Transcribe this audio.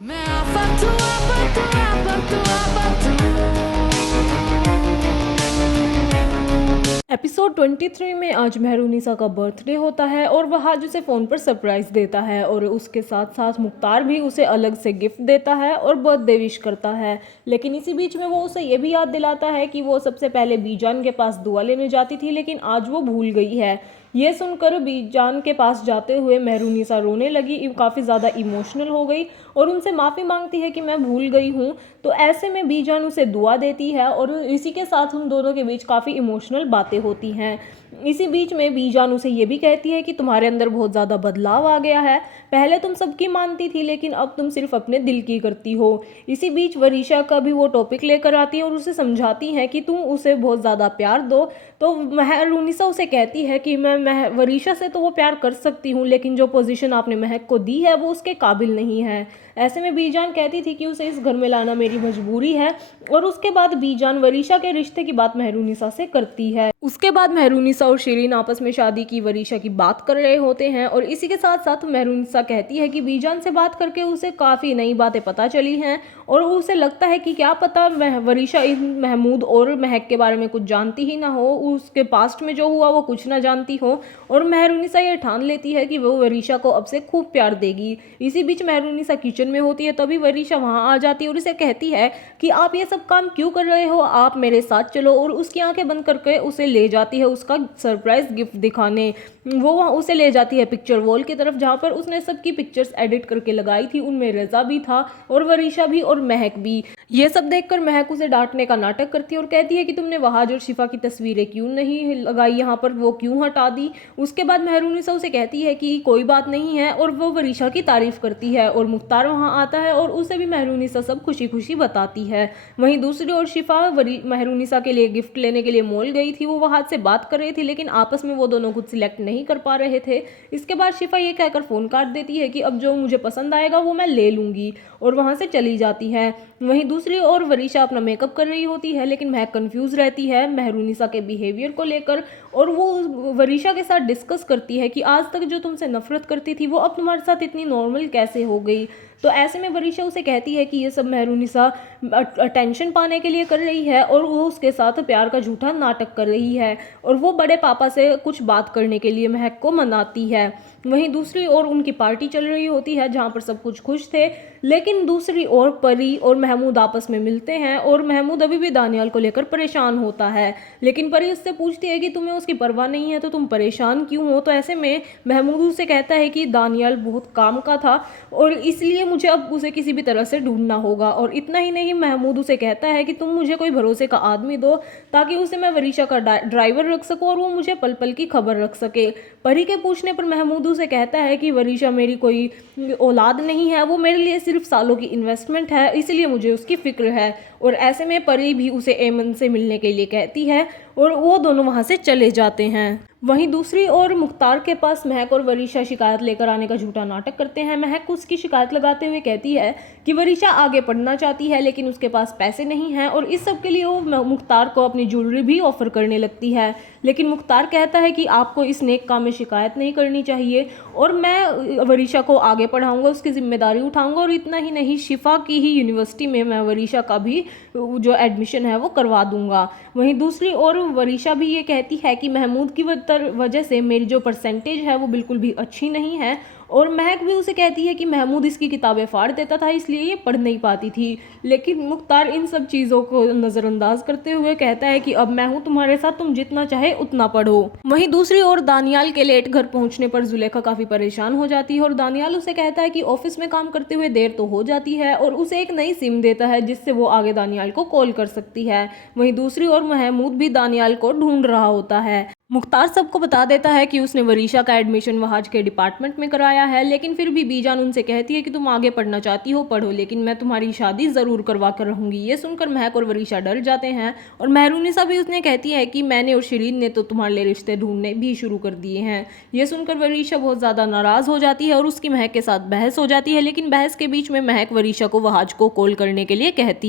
मैं एपिसोड 23 में आज मेहरुनिसा का बर्थडे होता है और वह आज उसे फ़ोन पर सरप्राइज़ देता है और उसके साथ साथ मुख्तार भी उसे अलग से गिफ्ट देता है और बर्थडे विश करता है। लेकिन इसी बीच में वो उसे ये भी याद दिलाता है कि वो सबसे पहले बीजान के पास दुआ लेने जाती थी, लेकिन आज वो भूल गई है। ये सुनकर बीजान के पास जाते हुए मेहरुनिसा रोने लगी, काफ़ी ज़्यादा इमोशनल हो गई और उनसे माफ़ी मांगती है कि मैं भूल गई हूँ। तो ऐसे में बीजान उसे दुआ देती है और इसी के साथ उन दोनों के बीच काफ़ी इमोशनल बातें होती हैं। इसी बीच में बीजान उसे ये भी कहती है कि तुम्हारे अंदर बहुत ज़्यादा बदलाव आ गया है, पहले तुम सबकी मानती थी लेकिन अब तुम सिर्फ अपने दिल की करती हो। इसी बीच वरीशा का भी वो टॉपिक लेकर आती है और उसे समझाती हैं कि तुम उसे बहुत ज़्यादा प्यार दो। तो मेहरुनिसा उसे कहती है कि मैं वरीशा से तो वो प्यार कर सकती हूँ, लेकिन जो पोजीशन आपने महक को दी है वो उसके काबिल नहीं है। ऐसे में बीजान कहती थी कि उसे इस घर में लाना मेरी मजबूरी है और उसके बाद बीजान वरीशा के रिश्ते की बात मेहरुनिसा से करती है। उसके बाद मेहरुनिसा और शिरीन आपस में शादी की वरीशा की बात कर रहे होते हैं और इसी के साथ साथ मेहरुनिसा कहती है कि बीजान से बात करके उसे काफ़ी नई बातें पता चली हैं और उसे लगता है कि क्या पता वरीशा इन महमूद और महक के बारे में कुछ जानती ही ना हो, उसके पास्ट में जो हुआ वो कुछ ना जानती हो। और मेहरुनिसा ये ठान लेती है कि वो वरीशा को अब से खूब प्यार देगी। इसी बीच मेहरुनिसा किचन में होती है, तभी वरीशा वहाँ आ जाती है और उसे कहती है कि आप ये सब काम क्यों कर रहे हो, आप मेरे साथ चलो। और उसकी आंखें बंद करके उसे ले जाती है उसका सरप्राइज गिफ्ट दिखाने। वो वहाँ उसे ले जाती है पिक्चर वॉल की तरफ, जहाँ पर उसने सबकी पिक्चर्स एडिट करके लगाई थी। उनमें रजा भी था और वरीशा भी और महक भी। ये सब देखकर महक उसे डांटने का नाटक करती है और कहती है कि तुमने वहाज और शिफा की तस्वीरें क्यों नहीं लगाई यहाँ पर, वो क्यों हटा दी। उसके बाद मेहरुनिसा उसे कहती है कि कोई बात नहीं है और वो वरीशा की तारीफ करती है और मुख्तार वहाँ आता है और उसे भी मेहरुनिसा सब खुशी खुशी बताती है। वहीं दूसरी ओर शिफा मेहरुनिसा के लिए गिफ्ट लेने के लिए मॉल गई थी। वो वहाज से बात कर रही थी लेकिन आपस में वो दोनों कुछ सिलेक्ट नहीं कर पा रहे थे। इसके बाद शिफा ये कहकर फ़ोन काट देती है कि अब जो मुझे पसंद आएगा वो मैं ले लूँगी और वहाँ से चली जाती है। वहीं दूसरी ओर वरीशा अपना मेकअप कर रही होती है, लेकिन महक कंफ्यूज रहती है मेहरुनिसा के बिहेवियर को लेकर और वो वरीशा के साथ डिस्कस करती है कि आज तक जो तुमसे नफरत करती थी वो अब तुम्हारे साथ इतनी नॉर्मल कैसे हो गई। तो ऐसे में वरीशा उसे कहती है कि ये सब मेहरुनिसा अटेंशन पाने के लिए कर रही है और वो उसके साथ प्यार का झूठा नाटक कर रही है और वो बड़े पापा से कुछ बात करने के लिए महक को मनाती है। वहीं दूसरी ओर उनकी पार्टी चल रही होती है जहाँ पर सब कुछ खुश थे, लेकिन दूसरी ओर परी और महमूद आपस में मिलते हैं और महमूद अभी भी दानियाल को लेकर परेशान होता है। लेकिन परी उससे पूछती है कि तुम्हें उसकी परवाह नहीं है तो तुम परेशान क्यों हो। तो ऐसे में महमूद उसे कहता है कि दानियाल बहुत काम का था और इसलिए मुझे अब उसे किसी भी तरह से ढूंढना होगा। और इतना ही नहीं, महमूद उसे कहता है कि तुम मुझे कोई भरोसे का आदमी दो ताकि उसे मैं वरीशा का ड्राइवर रख सकूं और वो मुझे पल पल की खबर रख सके। परी के पूछने पर महमूद उसे कहता है कि वरीशा मेरी कोई औलाद नहीं है, वो मेरे लिए सिर्फ सालों की इन्वेस्टमेंट है, इसलिए मुझे उसकी फिक्र है। और ऐसे में परी भी उसे एमन से मिलने के लिए कहती है और वो दोनों वहाँ से चले जाते हैं। वहीं दूसरी ओर मुख्तार के पास महक और वरीशा शिकायत लेकर आने का झूठा नाटक करते हैं। महक उसकी शिकायत लगाते हुए कहती है कि वरीशा आगे पढ़ना चाहती है लेकिन उसके पास पैसे नहीं हैं और इस सब के लिए वो मुख्तार को अपनी ज्वेलरी भी ऑफर करने लगती है। लेकिन मुख्तार कहता है कि आपको इस नेक काम में शिकायत नहीं करनी चाहिए और मैं वरीशा को आगे पढ़ाऊंगा, उसकी जिम्मेदारी उठाऊंगा और इतना ही नहीं, शिफा की ही यूनिवर्सिटी में मैं वरीशा का भी जो एडमिशन है वो करवा दूंगा। वहीं दूसरी ओर वरीशा भी ये कहती है कि महमूद की वजह से मेरी जो परसेंटेज है वो बिल्कुल भी अच्छी नहीं है और महक भी उसे कहती है कि महमूद इसकी किताबें फाड़ देता था इसलिए ये पढ़ नहीं पाती थी। लेकिन मुख्तार इन सब चीज़ों को नज़रअंदाज करते हुए कहता है कि अब मैं हूँ तुम्हारे साथ, तुम जितना चाहे उतना पढ़ो। वहीं दूसरी ओर दानियाल के लेट घर पहुंचने पर जुलेखा काफ़ी परेशान हो जाती है और दानियाल उसे कहता है कि ऑफिस में काम करते हुए देर तो हो जाती है और उसे एक नई सिम देता है जिससे वो आगे दानियाल को कॉल कर सकती है। वहीं दूसरी ओर महमूद भी दानियाल को ढूंढ रहा होता है। मुख्तार सबको बता देता है कि उसने वरीशा का एडमिशन वहाज के डिपार्टमेंट में कराया है, लेकिन फिर भी बीजान उनसे कहती है कि तुम आगे पढ़ना चाहती हो पढ़ो, लेकिन मैं तुम्हारी शादी ज़रूर करवा कर रहूंगी। ये सुनकर महक और वरीशा डर जाते हैं और मेहरुनिसा भी उसने कहती है कि मैंने और शिरीन ने तो तुम्हारे लिए रिश्ते ढूंढने भी शुरू कर दिए हैं। ये सुनकर वरीशा बहुत ज़्यादा नाराज़ हो जाती है और उसकी महक के साथ बहस हो जाती है, लेकिन बहस के बीच में महक वरीशा को वहाज को कॉल करने के लिए कहती है।